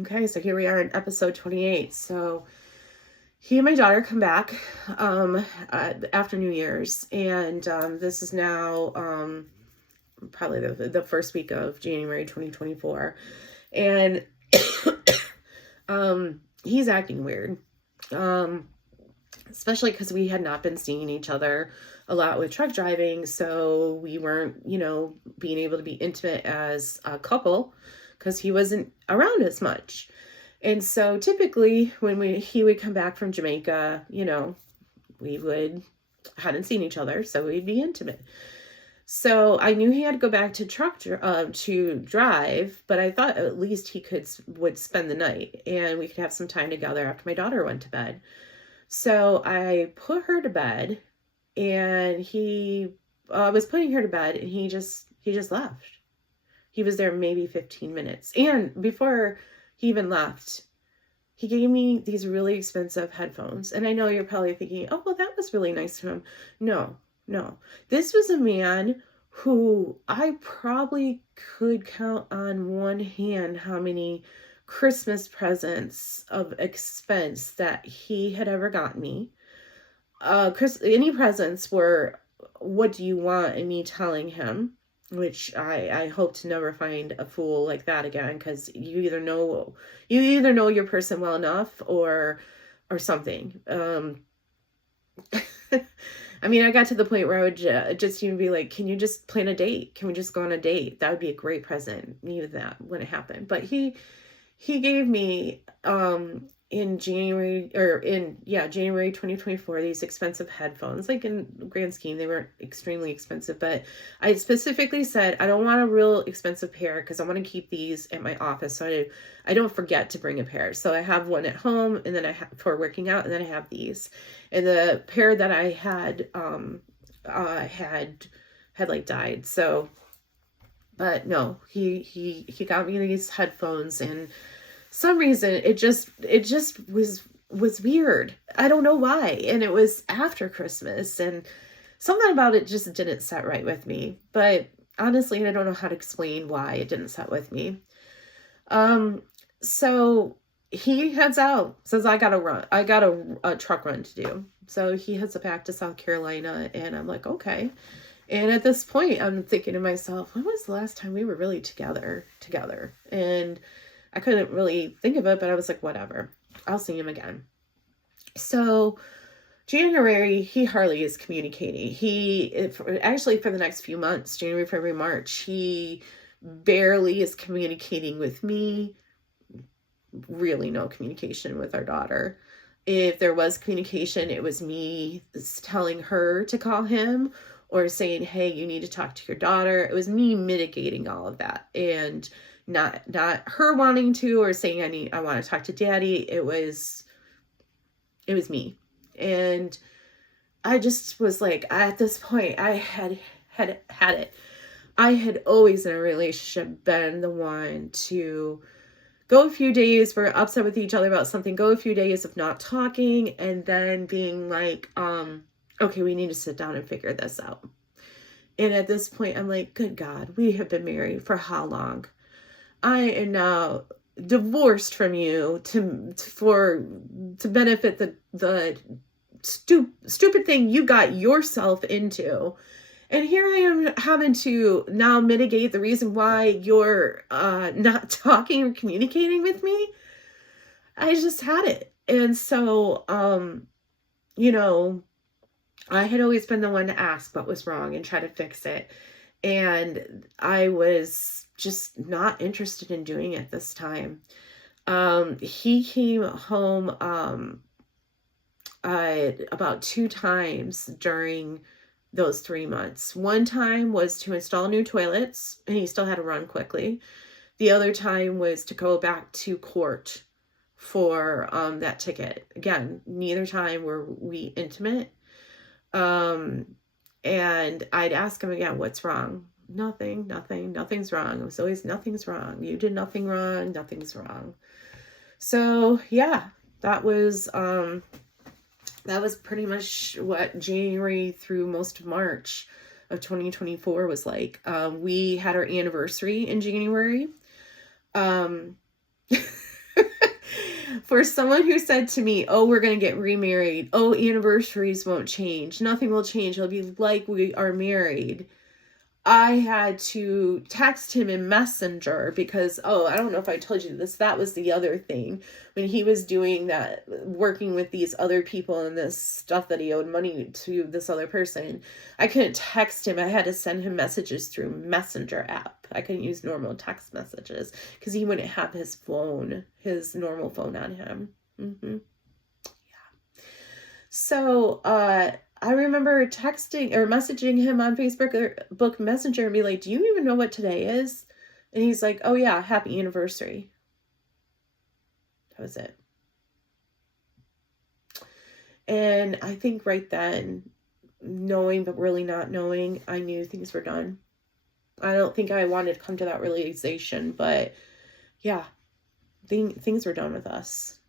Okay, so here we are in episode 28. So he and my daughter come back after New Year's, and this is now probably the first week of January 2024, and he's acting weird, especially because we had not been seeing each other a lot with truck driving, so we weren't, being able to be intimate as a couple because he wasn't around as much. And so typically when he would come back from Jamaica, we hadn't seen each other, so we'd be intimate. So I knew he had to go back to to drive, but I thought at least he would spend the night and we could have some time together after my daughter went to bed. So I put her to bed, and he was putting her to bed, and he just left. He was there maybe 15 minutes. And before he even left, he gave me these really expensive headphones. And I know you're probably thinking, oh, well, that was really nice of him. No. This was a man who I probably could count on one hand how many Christmas presents of expense that he had ever gotten me. Any presents were, what do you want? And me telling him, which I hope to never find a fool like that again, because you either know your person well enough or something. I mean, I got to the point where I would just even be like, can you just plan a date? Can we just go on a date? That would be a great present. Even that wouldn't happen. But he gave me in January 2024, these expensive headphones. Like, in grand scheme, they weren't extremely expensive, but I specifically said, I don't want a real expensive pair because I want to keep these at my office so I don't forget to bring a pair. So I have one at home, and then I have for working out, and then I have these. And the pair that I had had like died. So, but no, he got me these headphones, and some reason it just was weird. I don't know why. And it was after Christmas, and something about it just didn't set right with me. But honestly, I don't know how to explain why it didn't set with me. So he heads out, says, I got a truck run to do. So he heads back to South Carolina, and I'm like, okay. And at this point, I'm thinking to myself, when was the last time we were really together? And I couldn't really think of it, but I was like, whatever, I'll see him again. So January, he hardly is communicating. Actually, for the next few months, January, February, March, he barely is communicating with me. Really no communication with our daughter. If there was communication, it was me telling her to call him or saying, hey, you need to talk to your daughter. It was me mitigating all of that, and not her wanting to or saying I want to talk to daddy. It was me. And I just was like, at this point, I had it. I had always in a relationship been the one to go a few days, we're upset with each other about something, go a few days of not talking, and then being like, okay, we need to sit down and figure this out. And at this point, I'm like, good God, we have been married for how long? I am now divorced from you to benefit the stupid thing you got yourself into. And here I am having to now mitigate the reason why you're not talking or communicating with me. I just had it. And so, I had always been the one to ask what was wrong and try to fix it. And I was just not interested in doing it this time. He came home about 2 times during those 3 months. One time was to install new toilets, and he still had to run quickly. The other time was to go back to court for that ticket. Again, neither time were we intimate. And I'd ask him again, what's wrong? Nothing's wrong. It was always, nothing's wrong. You did nothing wrong. Nothing's wrong. So yeah, that was pretty much what January through most of March of 2024 was like. We had our anniversary in January. For someone who said to me, oh, we're going to get remarried. Oh, anniversaries won't change. Nothing will change. It'll be like we are married. I had to text him in Messenger because, oh, I don't know if I told you this. That was the other thing. When he was doing that, working with these other people and this stuff that he owed money to this other person, I couldn't text him. I had to send him messages through Messenger app. I couldn't use normal text messages because he wouldn't have his phone, his normal phone on him. Yeah. So, I remember texting or messaging him on Facebook or Book Messenger and be like, do you even know what today is? And he's like, oh yeah, happy anniversary. That was it. And I think right then, knowing but really not knowing, I knew things were done. I don't think I wanted to come to that realization, but yeah, things were done with us.